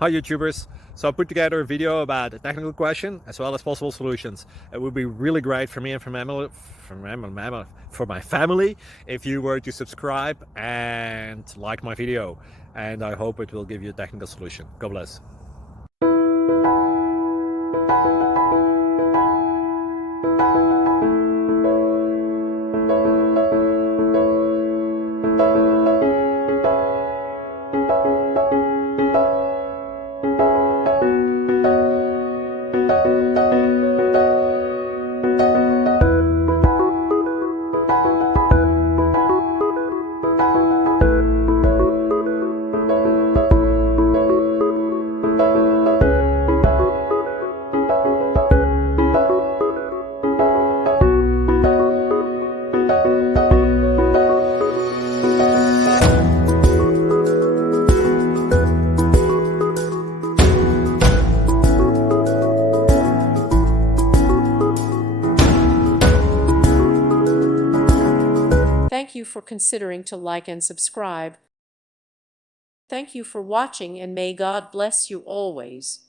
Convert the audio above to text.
Hi YouTubers! So I put together a video about a technical question as well as possible solutions. It would be really great for me and for my family if you were to subscribe and like my video, and I hope it will give you a technical solution. God bless. Thank you for considering to like and subscribe. Thank you for watching, and may God bless you always.